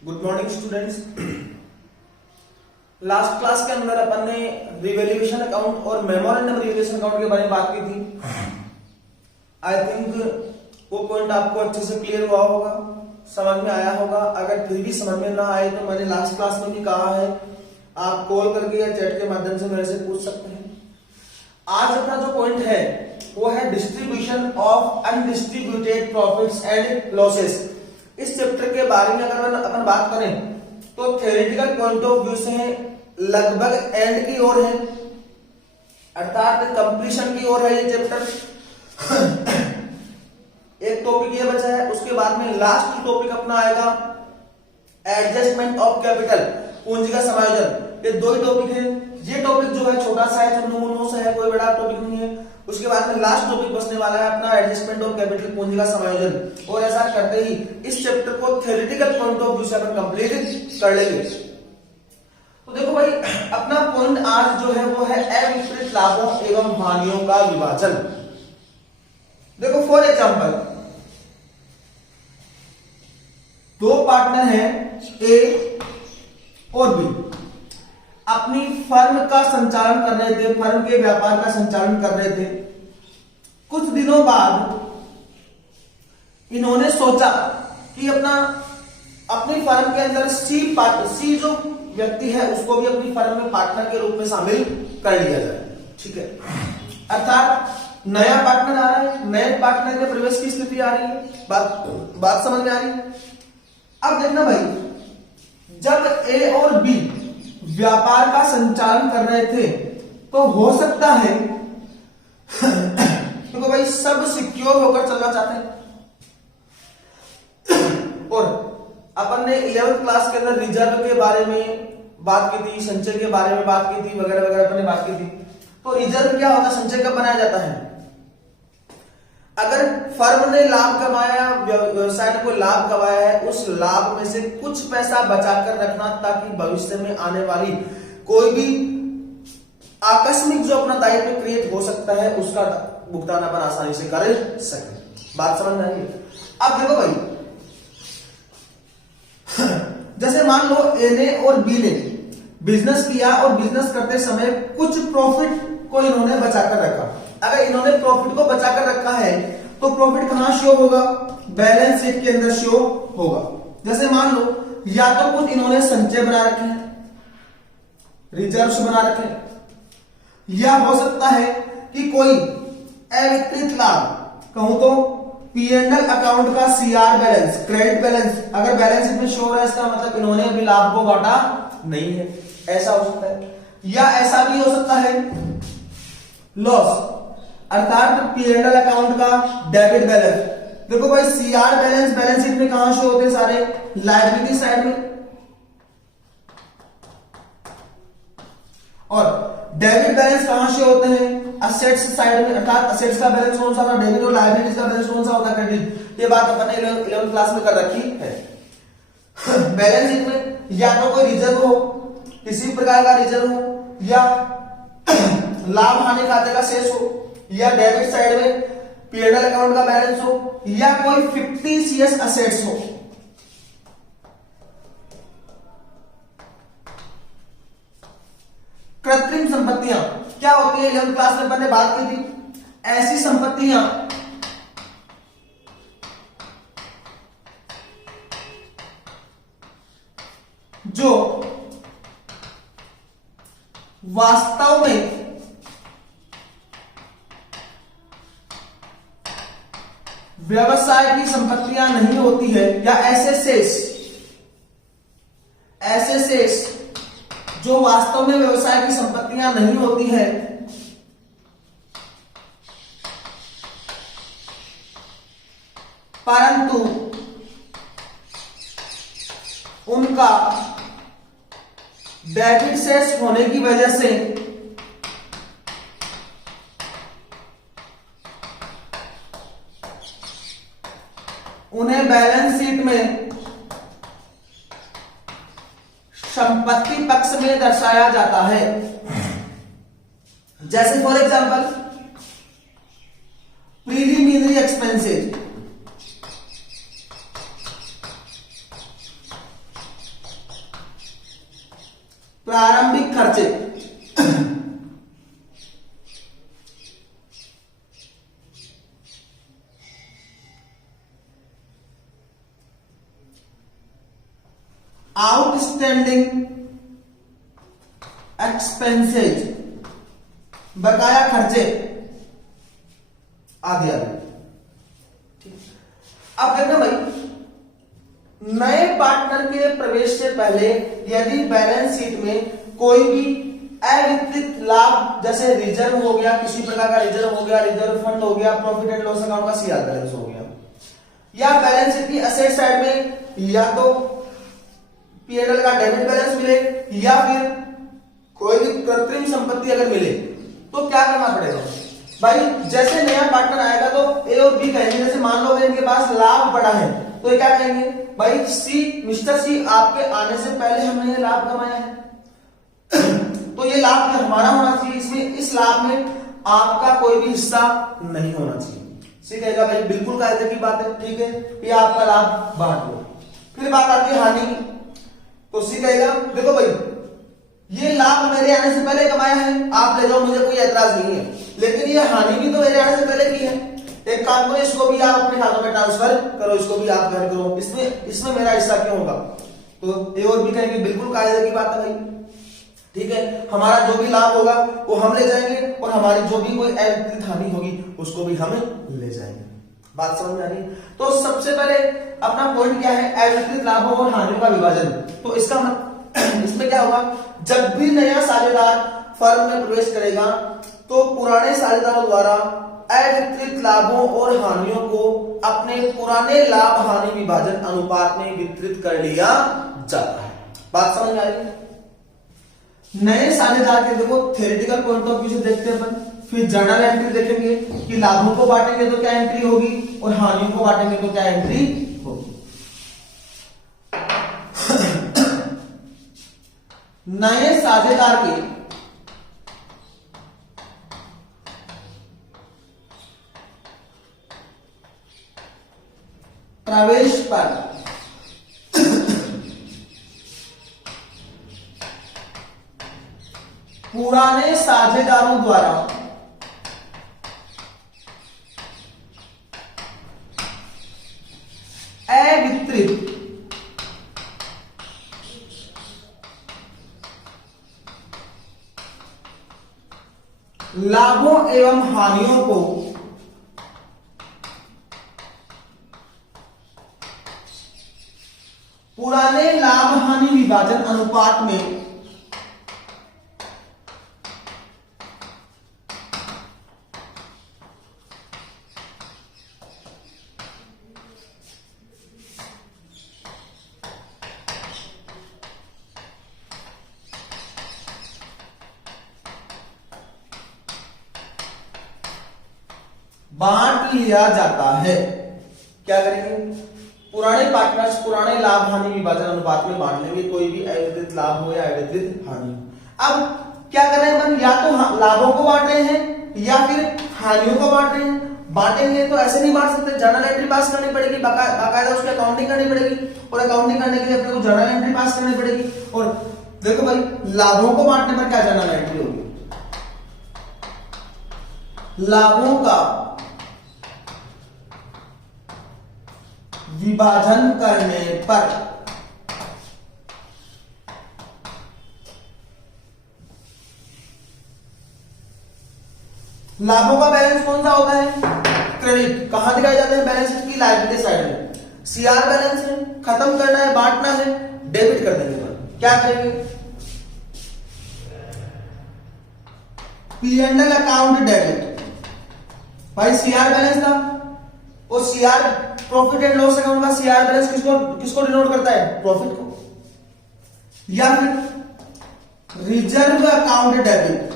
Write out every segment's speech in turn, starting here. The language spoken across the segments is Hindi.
Good morning students. Last class के अंदर अपन ने रिवैल्यूएशन अकाउंट और मेमोरेंडम रिवैल्यूएशन अकाउंट के बारे में बात की थी। आई थिंक वो पॉइंट आपको अच्छे से क्लियर हुआ होगा, समझ में आया होगा। अगर फिर भी समझ में ना आए तो मैंने लास्ट क्लास में भी कहा है, आप कॉल करके या चैट के माध्यम से मेरे से पूछ सकते हैं। आज अपना जो पॉइंट है वो है distribution of undistributed profits and losses. इस चैप्टर के बारे में अगर अपन बात करें तो थ्योरेटिकल पॉइंट ऑफ व्यू से लगभग एंड की ओर है, अर्थात कंप्लीशन की ओर है ये चैप्टर। एक टॉपिक ये बचा है, उसके बाद में लास्ट टॉपिक अपना आएगा एडजस्टमेंट ऑफ कैपिटल, पूंजी का समायोजन। ये दो ही टॉपिक है। ये टॉपिक जो है छोटा सा है, चुन्नू सा है, कोई बड़ा टॉपिक नहीं है। उसके बाद में लास्ट टॉपिक बचने वाला है अपना एडजस्टमेंट ऑफ कैपिटल, पूंजी का समायोजन। और ऐसा करते ही इस चैप्टर को थ्योरेटिकल पॉइंट ऑफ व्यू से अपन कंप्लीट कर लेंगे। तो देखो भाई, अपना पॉइंट आज जो है वो है अविपरीत लाभों एवं हानियों का विभाजन। देखो फॉर एग्जांपल, दो पार्टनर हैं ए और बी, अपनी फर्म का संचालन कर रहे थे, फर्म के व्यापार का संचालन कर रहे थे। कुछ दिनों बाद इन्होंने सोचा कि अपनी फर्म के अंदर सी जो व्यक्ति है उसको भी अपनी फर्म में पार्टनर के रूप में शामिल कर लिया जाए। ठीक है, अर्थात नया पार्टनर आ रहा है, नए पार्टनर के प्रवेश की स्थिति आ रही है। बात समझ में आ रही है। अब देखना भाई, जब ए और बी व्यापार का संचालन कर रहे थे तो हो सकता है क्योंकि भाई सब सिक्योर होकर चलना चाहते हैं। और अपन ने 11th क्लास के अंदर रिजर्व के बारे में बात की थी, संचय के बारे में बात की थी, वगैरह वगैरह अपन ने बात की थी। तो रिजर्व क्या होता है, संचय कब बनाया जाता है? अगर फर्म ने लाभ कमाया, व्यवसाय को लाभ कमाया है, उस लाभ में से कुछ पैसा बचाकर रखना ताकि भविष्य में आने वाली कोई भी आकस्मिक जो अपना दायित्व क्रिएट हो सकता है उसका भुगतान अपन आसानी से कर सके। बात समझ में आई? अब देखो भाई, जैसे मान लो ए ने और बी ने बिजनेस किया और बिजनेस करते समय कुछ प्रॉफिट को इन्होंने बचाकर रखा। अगर इन्होंने प्रॉफिट को बचाकर रखा है तो प्रॉफिट कहां शो होगा? बैलेंस शीट के अंदर शो होगा। जैसे मान लो, या तो कुछ इन्होंने संचय बना रखे हैं, रिजर्व्स बना रखे हैं, या हो सकता है कि कोई अविकृत लाभ, कहूं तो P&L अकाउंट का CR बैलेंस, क्रेडिट बैलेंस अगर बैलेंस शीट में शो हो रहा है, इसका मतलब इन्होंने अभी लाभ को बांटा नहीं है। ऐसा हो सकता है। या ऐसा भी हो सकता है लॉस, अर्थात P&L अकाउंट का डेबिट बैलेंस। देखो भाई, CR बैलेंस बैलेंस शीट में कहां शो होते हैं? सारे लायबिलिटी साइड में। और डेबिट बैलेंस कहां शो होते हैं? असेट्स साइड में, अर्थात असेट्स का बैलेंस कौन सा होता है? डेबिट। और लायबिलिटीज का बैलेंस कौन सा होता है? क्रेडिट। ये बात अपन ने 11th क्लास में कर रखी है। बैलेंस शीट में या तो कोई रिजर्व हो, किसी प्रकार का रिजर्व हो, या लाभ हानि खाते का शेष हो, या डेबिट साइड में P&L अकाउंट का बैलेंस हो, या कोई फिक्टिशियस असेट्स हो। कृत्रिम संपत्तियां क्या होती है? 11th क्लास में अपन ने बात की थी। ऐसी संपत्तियां जो वास्तव में व्यवसाय की संपत्तियां नहीं होती है, या ऐसे शेष जो वास्तव में व्यवसाय की संपत्तियां नहीं होती है, परंतु उनका डेबिट शेष होने की वजह से उन्हें बैलेंस शीट में संपत्ति पक्ष में दर्शाया जाता है। जैसे फॉर एग्जांपल प्रीलिमिनरी एक्सपेंसेस, प्रारंभिक खर्चे, आउटस्टैंडिंग एक्सपेंसेज, बकाया खर्चे आदि आदि। अब देखना भाई, नए पार्टनर के प्रवेश से पहले यदि बैलेंस शीट में कोई भी अवितरित लाभ, जैसे रिजर्व हो गया, किसी प्रकार का रिजर्व हो गया, रिजर्व फंड हो गया, प्रॉफिट एंड लॉस अकाउंट का सीआर बैलेंस हो गया, या बैलेंस शीट की असेट साइड में या तो पीएनएल का डेबिट बैलेंस मिले या फिर कोई भी कृत्रिम संपत्ति अगर मिले, तो क्या करना पड़ेगा भाई? जैसे नया पार्टनर आएगा तो ए और बी कहेंगे, जैसे मान लो इनके पास लाभ बड़ा है तो ये क्या कहेंगे भाई, सी, मिस्टर सी, आपके आने से पहले हमने ये लाभ कमाया है तो ये लाभ हमारा होना चाहिए, इसमें इस लाभ में आपका कोई भी हिस्सा नहीं होना चाहिए। सी कहेगा भाई बिल्कुल कायदे की बात है, ठीक है, ये आपका लाभ बांट लो। फिर बात आती है हानि की, तो सी कहेगा देखो भाई ये लाभ मेरे आने से पहले कमाया है, आप ले जाओ, मुझे कोई ऐतराज नहीं है, लेकिन ये हानि भी तो मेरे आने से पहले की है, एक काम करो, इसको भी आप अपने खातों में ट्रांसफर करो, इसको भी आप घर करो, इसमें मेरा हिस्सा क्यों होगा? तो ए और बी कहेंगे बिल्कुल कायदे की बात है भाई, ठीक है, हमारा जो भी लाभ होगा वो हम ले जाएंगे और हमारी जो भी कोई अवितरित हानि होगी उसको भी हम ले जाएंगे। बात समझ में आ रही है? तो सबसे पहले अपना पॉइंट क्या है, अवितरित लाभों और हानियों का विभाजन। तो इसका इसमें क्या होगा, जब भी नया साझेदार फर्म में प्रवेश करेगा तो पुराने साझेदारों द्वारा अवितरित लाभों और हानियों को अपने पुराने लाभ हानि विभाजन अनुपात में वितरित कर लिया जाता है। बात समझ में आ रही है? नए साझेदार के देखो थ्योरेटिकल पॉइंट ऑफ व्यू से देखते हैं अपन, फिर जर्नल एंट्री देखेंगे कि लाभों को बांटेंगे तो क्या एंट्री होगी और हानियों को बांटेंगे तो क्या एंट्री होगी। नए साझेदार के प्रवेश पर पुराने साझेदारों द्वारा अवितरित लाभों एवं हानियों को पुराने लाभ हानि विभाजन अनुपात में बांट लिया जाता है। क्या करेंगे, पुराने पार्टनर्स पुराने लाभ हानि विभाजन अनुपात में बांट लेंगे, कोई भी अवितरित लाभ हो या अवितरित हानि। अब क्या कर रहे हैं अपन, या तो लाभों को बांट रहे हैं या फिर हानियों को बांट रहे हैं। बांटेंगे तो ऐसे नहीं बांट सकते, जर्नल एंट्री पास करनी पड़ेगी, बाकायदा उसकी अकाउंटिंग करनी पड़ेगी और अकाउंटिंग करने के लिए अपने को जर्नल एंट्री पास करनी पड़ेगी। और देखो भाई लाभों को बांटने पर क्या जर्नल एंट्री होगी, लाभों का विभाजन करने पर लाभों का बैलेंस कौन सा होता है, क्रेडिट। कहां दिखाए जाते हैं, बैलेंस शीट की लायबिलिटी साइड में। सीआर बैलेंस है, खत्म करना है, बांटना है, डेबिट कर देंगे। क्या करेंगे, पी&एल अकाउंट डेबिट। भाई सीआर बैलेंस था, और CR profit and loss account का सीआर बैलेंस किसको डिनोट करता है, प्रॉफिट को। या फिर reserve account debit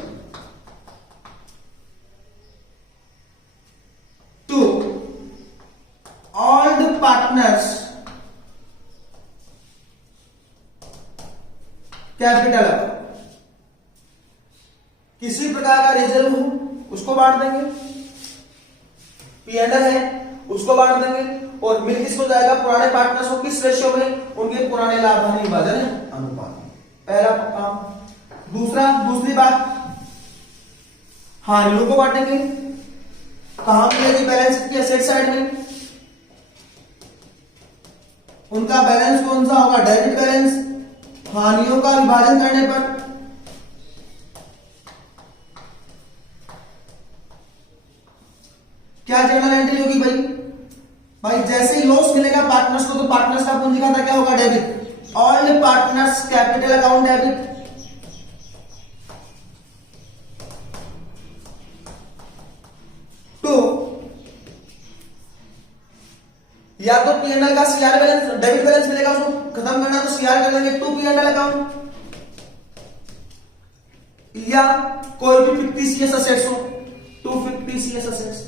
to old partners capital account. किसी प्रकार का रिजर्व हो उसको बांट देंगे, पी&एल है उसको बांट देंगे, और मिल किसको जाएगा, पुराने पार्टनर्स को। किस रेशियो में, उनके पुराने लाभ हानि विभाजन अनुपात में। पहला काम। दूसरी बात, हानियों को बांटेंगे। कहां मिलेगी? बैलेंस शीट की एसेट साइड में। उनका बैलेंस कौन सा होगा? Debit balance. हानियों का विभाजन करने पर क्या जर्नल एंट्री होगी भाई जैसे ही लॉस मिलेगा पार्टनर्स को, तो पार्टनर्स का पूंजी खाता क्या होगा? Debit. All partners capital account debit. To, या तो पीएनएल का सीआर बैलेंस, डेबिट बैलेंस मिलेगा, उसको खत्म करना तो सीआर कर लेंगे, टू पीएनएल अकाउंट। या कोई भी फिक्टिशियस असेट्स हो, टू फिक्टिशियस असेट्स।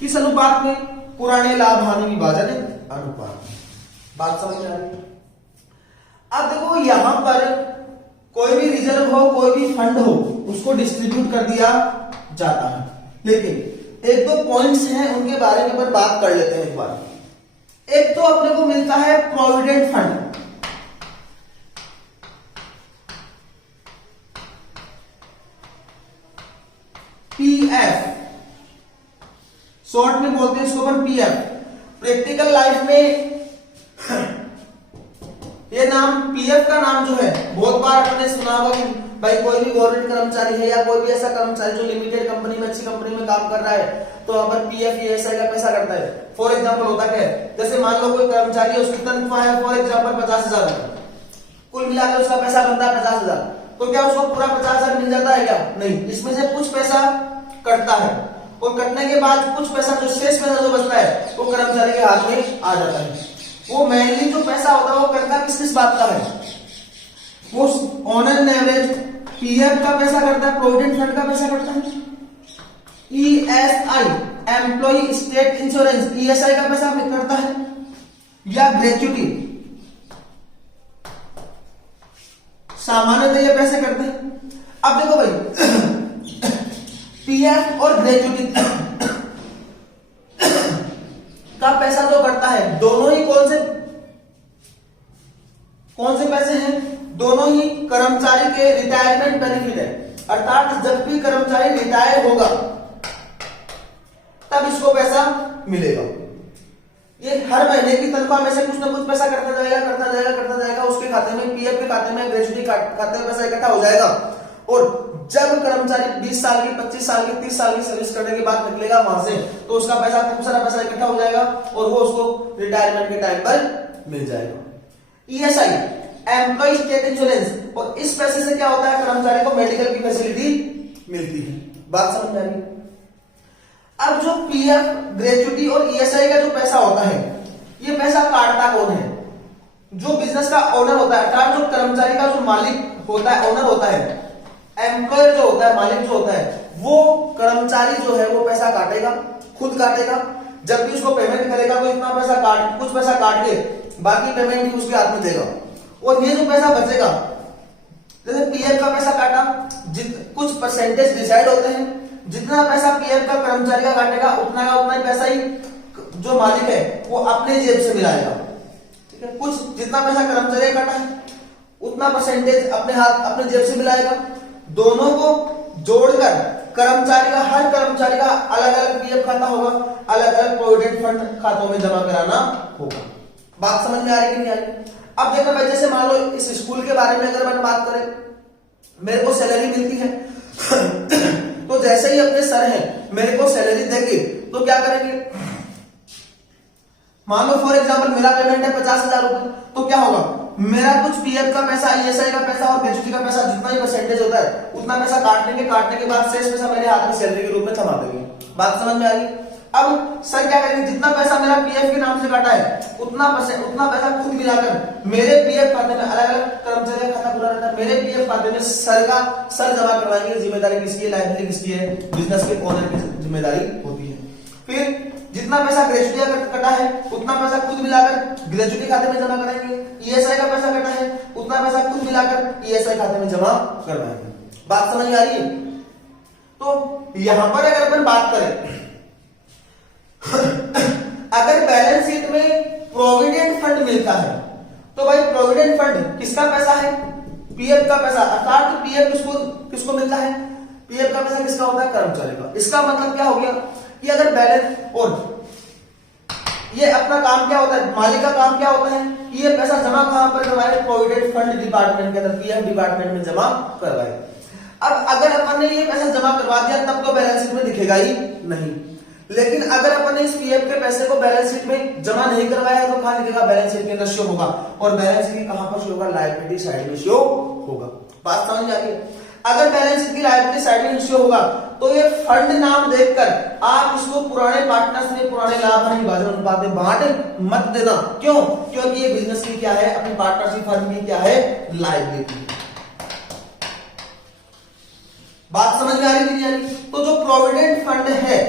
किस अनुपात में? पुराने लाभ हानि विभाजन अनुपात। बात समझ में आ रही? अब देखो यहां पर कोई भी रिजर्व हो, कोई भी फंड हो, उसको डिस्ट्रीब्यूट कर दिया जाता है, लेकिन एक दो पॉइंट्स हैं उनके बारे में पर बात कर लेते हैं एक बार। एक तो अपने को मिलता है प्रोविडेंट फंड। पीएफ शॉर्ट में बोलते हैं इसको अपन पीएफ। प्रैक्टिकल लाइफ में ये नाम पीएफ का नाम जो है बहुत बार आपने सुना होगा कि भाई कोई भी गवर्नमेंट कर्मचारी है या कोई भी ऐसा कर्मचारी जो लिमिटेड कंपनी में, अच्छी कंपनी में काम कर रहा है, तो वहां पर पीएफ ईएसआई का पैसा करता है। फॉर एग्जांपल होता क्या है, जैसे मान लो कोई कर्मचारी है, उसकी तनख्वाह है फॉर एग्जांपल 50,000, कुल मिलाकर उसका पैसा बनता है 50,000, तो क्या उसको पूरा 50,000 मिल जाता है क्या? नहीं, इसमें से कुछ पैसा कटता है और कटने के बाद कुछ पैसा जो शेष पैसा जो बचता है वो कर्मचारी के हाथ में आ जाता है। वो मेनली जो पैसा होता है वो करता किस बात का है? वो ऑन एन एवरेज पीएफ का पैसा करता है, प्रोविडेंट फंड का पैसा करता है, ESI employ state insurance ESI का पैसा करता है, या ग्रेच्युटी सामान्यतः ये पैसे करते हैं। अब देखो भाई पीएफ और ग्रेच्युटी का पैसा जो करता है, दोनों ही कौन से पैसे हैं? दोनों ही कर्मचारी के रिटायरमेंट बेनिफिट है, अर्थात जब भी कर्मचारी रिटायर होगा तब इसको पैसा मिलेगा। ये हर महीने की तनख्वाह में से कुछ ना कुछ पैसा करता जाएगा उसके खाते में, पीएफ के खाते में, ग्रेच्युटी खाते में पैसा इकट्ठा हो जाएगा। और जब कर्मचारी 20 साल की, 25 साल की, 30 साल की सर्विस करने के बाद निकलेगा वहां से, तो उसका पैसा, खूब सारा पैसा इकट्ठा हो जाएगा और वो उसको रिटायरमेंट के टाइम पर मिल जाएगा। ईएसआई एम्प्लॉय स्टेट इंश्योरेंस, और इस पैसे से क्या होता है? कर्मचारी को मेडिकल की फैसिलिटी मिलती है। बात समझ में आ रही है? अब जो पीएफ, ग्रेच्युटी और ईएसआई का जो पैसा होता है, ये पैसा काटता कौन है? जो बिजनेस का ओनर होता है, अर्थात जो कर्मचारी का जो मालिक होता है, ओनर होता है, एम्प्लॉयर जो होता है, मालिक जो होता है, वो कर्मचारी जो है वो पैसा काटेगा, खुद काटेगा। जब भी उसको पेमेंट करेगा तो इतना पैसा कुछ पैसा काट के बाकी पेमेंट भी उसके हाथ में देगा। और ये जो पैसा बचेगा, जैसे पीएफ का पैसा काटा, कुछ परसेंटेज डिसाइड होते हैं, जितना पैसा पीएफ का कर्मचारी का काटेगा उतना का उतना ही पैसा ही जो मालिक है वो अपने जेब से मिलाएगा। ठीक है, कुछ जितना पैसा कर्मचारी का काटा है उतना परसेंटेज अपने जेब से मिलाएगा। दोनों को जोड़कर हर कर्मचारी का अलग अलग पीएफ खाता होगा, अलग अलग प्रोविडेंट फंड खातों में जमा कराना होगा। बात समझ में आ रही कि नहीं आ रही? अब देखो भाई, जैसे मान लो इस स्कूल के बारे में अगर मैं बात करें, मेरे को सैलरी मिलती है तो जैसे ही अपने सर हैं मेरे को सैलरी देंगे तो क्या करेंगे? मान लो फॉर एग्जांपल मेरा पेमेंट है 50,000 रुपए, तो क्या होगा? मेरा कुछ पीएफ का पैसा, ईएसआई का पैसा और ग्रेच्युटी का पैसा, जितना ही परसेंटेज होता है उतना पैसा काटने के बाद शेष पैसा मेरे हाथ में सैलरी के रूप में थमा देंगे। बात समझ में आ रही? अब सर क्या करेंगे? जितना पैसा मेरा पीएफ के नाम से काटा है उतना पैसा खुद मिलाकर मेरे पीएफ खाते में, अलग अलग कर्मचारी का खाता खुला रहता है, मेरे पीएफ खाते में सर जमा करवाएंगे। जिम्मेदारी किसकी है? लायबिलिटी किसकी है? बिजनेस के ओनर की जिम्मेदारी होती है। फिर जितना पैसा ग्रेच्युटी का कटा है उतना पैसा खुद मिलाकर ग्रेच्युटी खाते में जमा कराएंगे। ईएसआई का पैसा कटा है उतना पैसा खुद मिलाकर ईएसआई खाते में जमा करवाएंगे। बात समझ में आ रही है? तो यहां पर अगर अपन बात करें अगर बैलेंस शीट में प्रोविडेंट फंड मिलता है। तो भाई प्रोविडेंट फंड किसका पैसा है? पीएफ का पैसा, अर्थात पीएफ किसको मिलता है? पीएफ का पैसा किसका होता है? कर्मचारी का। इसका मतलब क्या हो गया कि अगर बैलेंस, और ये अपना काम क्या होता है, मालिक का काम क्या होता है कि ये पैसा जमा कहां पर करवाए? प्रोविडेंट फंड डिपार्टमेंट के अंदर, पीएफ डिपार्टमेंट में जमा करवाए। अब अगर अपन ने ये पैसा जमा करवा दिया तब तो बैलेंस शीट में दिखेगा ही नहीं, लेकिन अगर अपन ने इस पीएफ के पैसे को बैलेंस शीट में जमा नहीं करवाया तो कहां लिखेगा? बैलेंस शीट के अंदर शो होगा। और बैलेंस शीट कहां पर शो होगा? लायबिलिटी साइड में शो होगा। बात समझ में आ रही है? अगर बैलेंस शीट की लायबिलिटी साइड में शो होगा तो ये फंड नाम देखकर आप इसको पुराने पार्टनर्स में पुराने लाभ हानि विभाजन अनुपात में बांट मत देना। क्यों? क्योंकि ये बिजनेस की क्या है? अपनी पार्टनरशिप फर्म की क्या है? लायबिलिटी। बात समझ में आ रही कि नहीं आ रही? तो जो प्रोविडेंट फंड है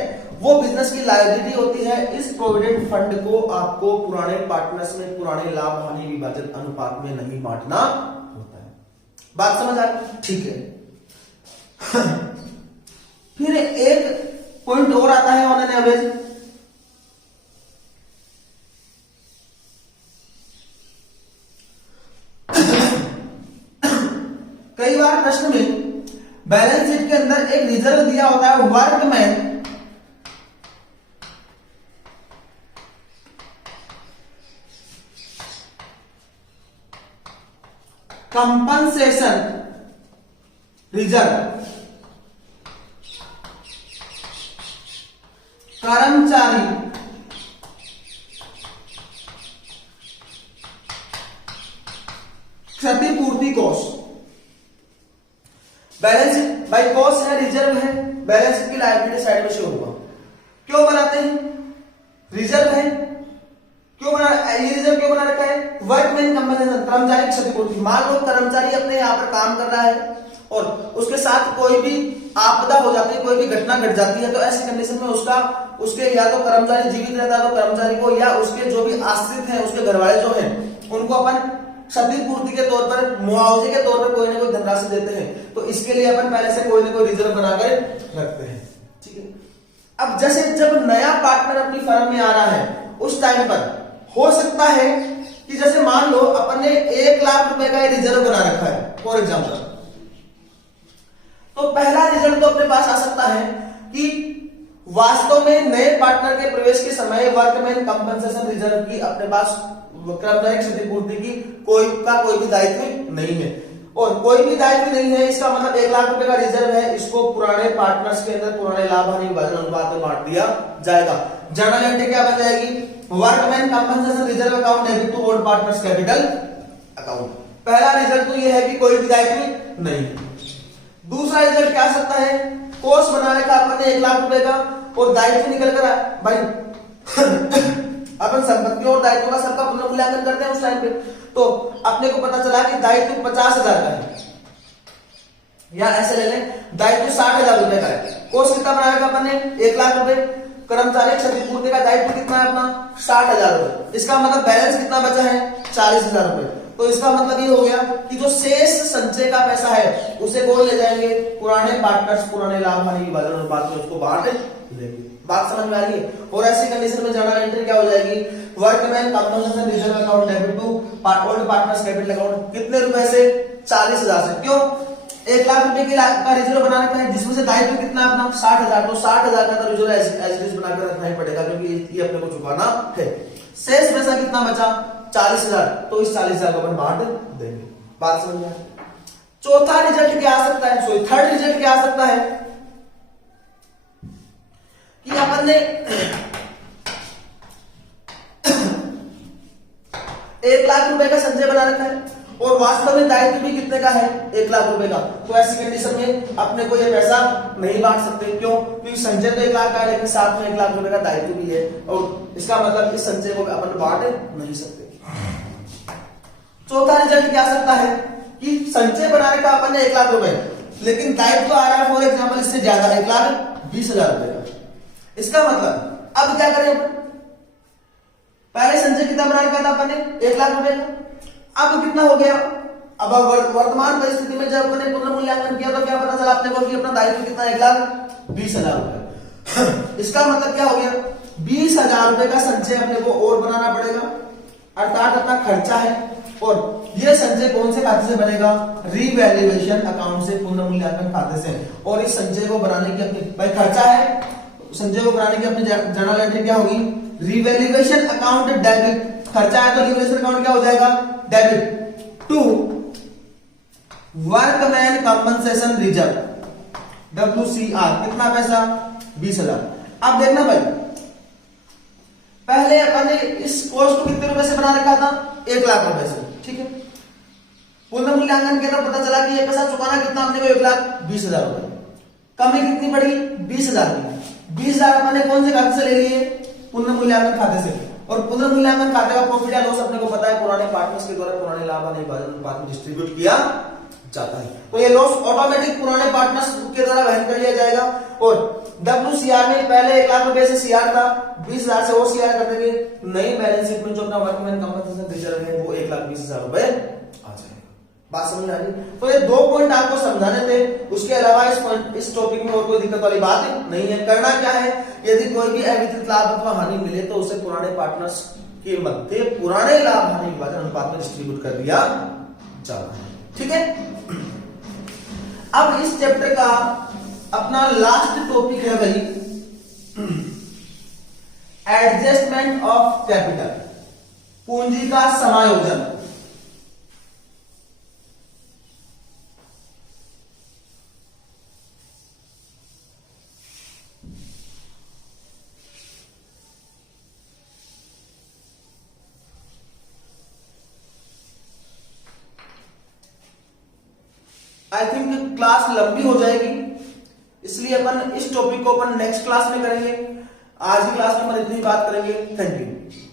वो बिजनेस की लायबिलिटी होती है। इस प्रोविडेंट फंड को आपको पुराने पार्टनर्स में पुराने लाभ हानि विभाजन अनुपात में नहीं बांटना होता है। बात समझ आ रही? ठीक है। फिर एक पॉइंट और आता है ऑन एन एवरेज। कई बार प्रश्न में बैलेंस शीट के अंदर एक रिजर्व दिया होता है वर्कमैन कंपनसेशन रिजर्व, कर्मचारी क्षतिपूर्ति कोष। बैलेंस शीट भाई कोष है, रिजर्व है, बैलेंस शीट की लायबिलिटी साइड में शो होगा। क्यों बनाते हैं? रिजर्व है, क्यों बना? ये रिजर्व क्यों बना रखा है? वर्कमैन कंपनसेशन, कर्मचारी क्षतिपूर्ति। मान लो कर्मचारी अपने यहाँ पर काम कर रहा है और उसके साथ कोई भी आपदा हो जाती है, कोई भी घटना घट जाती है, तो ऐसी कंडीशन में उसके या तो कर्मचारी जीवित रहता है तो कर्मचारी को, या उसके जो भी आश्रित हैं, उसके घरवाले जो हैं, उनको अपन क्षतिपूर्ति के तौर पर, मुआवजे के तौर पर कोई ना कोई धनराशि देते हैं। तो इसके लिए अपन पहले से कोई ना कोई रिजर्व बनाकर रखते हैं। ठीक है। अब जैसे जब नया पार्टनर अपनी फर्म में आ रहा है उस टाइम पर हो सकता है कि जैसे मान लो अपन ने 1 लाख रुपए का रिजर्व बना रखा है फॉर एग्जाम्पल, तो पहला रिजल्ट तो अपने पास आ सकता है कि वास्तव में नए पार्टनर के प्रवेश के समय वर्कमैन कंपनसेशन रिजर्व की अपने पास कर्मचारी क्षतिपूर्ति की कोई भी दायित्व नहीं है। और कोई भी दायित्व नहीं है, इसका मतलब 1 लाख रुपए का रिजर्व है, इसको पुराने पार्टनर्स के अंदर पुराने लाभ हानि विभाजन अनुपात में बांट दिया जाएगा। जर्नल एंट्री क्या बन जाएगी? Workman compensation reserve account debit to old partners capital account. पहला रिजल्ट तो यह है कि कोई भी दायित्व नहीं। दूसरा रिजल्ट क्या आ सकता है? कोष बनाने का अपन ने 1 लाख रुपए का, और दायित्व निकल कर भाई अपन संपत्ति और दायित्व का सबका पुनर्मूल्यांकन करते हैं उस टाइम पे, तो अपने को पता चला कि दायित्व 50,000 का है, या ऐसे ले लें दायित्व 60,000 रुपए का है। कोष कितना बनाएगा अपन ने? 1 लाख रुपए। कर्मचारी क्षतिपूर्ति का दायित्व कितना है अपना? 60,000 रुपए। इसका मतलब बैलेंस कितना बचा है? 40,000 रुपए। तो इसका मतलब ये हो गया कि जो शेष संचय का पैसा है उसे कौन ले जाएंगे? पुराने पार्टनर्स पुराने लाभ हानि विभाजन अनुपात में उसको बांट लेंगे। बात समझ में आ रही है? और ऐसी कंडीशन में जर्नल एंट्री क्या हो जाएगी? Workman compensation reserve account debit to old partners capital account. कितने रुपए से? 40,000 से। क्यों? 1 लाख रुपए का रिजर्व बनाने का है, जिसमें से दायित्व कितना अपना? 60,000। तो 60,000 का तो रिजर्व एज बनाकर रखना ही पड़ेगा, क्योंकि ये अपने को चुकाना है। शेष पैसा कितना बचा? 40,000। तो इस 40,000 को अपन बांट देंगे। बात समझ में? चौथा रिजल्ट क्या आ सकता है? सॉरी, थर्ड रिजल्ट क्या आ सकता है कि अपन ने 1 लाख रुपए का संचय बना रखा है और वास्तव में दायित्व भी कितने का है? 1 लाख रुपए का। तो ऐसी कंडीशन में अपने को ये पैसा नहीं बांट सकते। क्यों? क्योंकि संचय तो 1 लाख का है, लेकिन साथ में 1 लाख रुपए का दायित्व भी है, और इसका मतलब इस संचय को अपन बांट नहीं सकते। चौथा रिजल्ट क्या आ सकता है कि संचय बनाने का अपन ने 1 लाख रुपए, लेकिन दायित्व आ रहा है फॉर एग्जाम्पल इससे ज्यादा 1,20,000 रुपए का। इसका मतलब अब क्या करें? पहले संचय कितना बना रखा था अपन ने? 1 लाख रुपए का। अब कितना हो गया? अब वर्तमान परिस्थिति में जब अपने पुनर्मूल्यांकन किया तो क्या पता चला अपने को कि अपना दायित्व कितना? 1,20,000 रुपए। इसका मतलब क्या हो गया? 20,000 रुपए का संचय अपने को और बनाना पड़ेगा, अर्थात अपना खर्चा है, और ये संचय कौन से खाते से बनेगा? रीवैल्यूएशन अकाउंट से, पुनर्मूल्यांकन खाते से। और इस संचय को बनाने की अपनी भाई खर्चा है, संचय को बनाने की अपनी जर्नल एंट्री क्या होगी? Revaluation account debit. खर्चा है तो रिवैल्यूएशन अकाउंट क्या हो जाएगा? Debit to workman compensation reserve, WCR। कितना पैसा? 20,000। अब देखना भाई, पहले अपन ने इस कोर्स को कितने रुपए से बना रखा था? 1 लाख रुपए से, ठीक है। पुनर्मूल्यांकन किया तो पता चला कि ये पैसा चुकाना कितना अपने को? 1,20,000 रुपए। कमी कितनी पड़ी? 20,000 की। 20,000 अपन ने कौन से खाते से ले लिए? पुनर्मूल्यांकन खाते से। और पुनर्मूल्यांकन खाते का प्रॉफिट या लॉस अपने को पता है, पुराने पार्टनर्स के द्वारा पुराने लाभ आने अनुपात में डिस्ट्रीब्यूट किया जाता है। तो ये लॉस ऑटोमेटिक पुराने पार्टनर्स के द्वारा वहन कर लिया जाएगा। और WCR में पहले 1 लाख रुपए से CR था, 20,000 से और CR कर देंगे, नई बैलेंस शीट में जो अपना वर्कमैन कंपनसेशन रिजर्व है वो 1,20,000 रुपए आ जाएगा। बात समझ आ रही? तो ये 2 पॉइंट आपको समझाने थे, उसके अलावा इस टॉपिक में और कोई दिक्कत वाली बात नहीं है। करना क्या है, यदि कोई भी अवितरित लाभ अथवा हानि मिले तो उसे पुराने पार्टनर्स के मध्य पुराने लाभ हानि विभाजन अनुपात में डिस्ट्रीब्यूट कर दिया जाता है, ठीक है। अब इस चैप्टर का अपना लास्ट टॉपिक है भाई एडजस्टमेंट ऑफ कैपिटल, पूंजी का समायोजन। आई थिंक क्लास लंबी हो जाएगी, इसलिए अपन इस टॉपिक को अपन नेक्स्ट क्लास में करेंगे। आज की क्लास में अपन इतनी बात करेंगे। Thank you.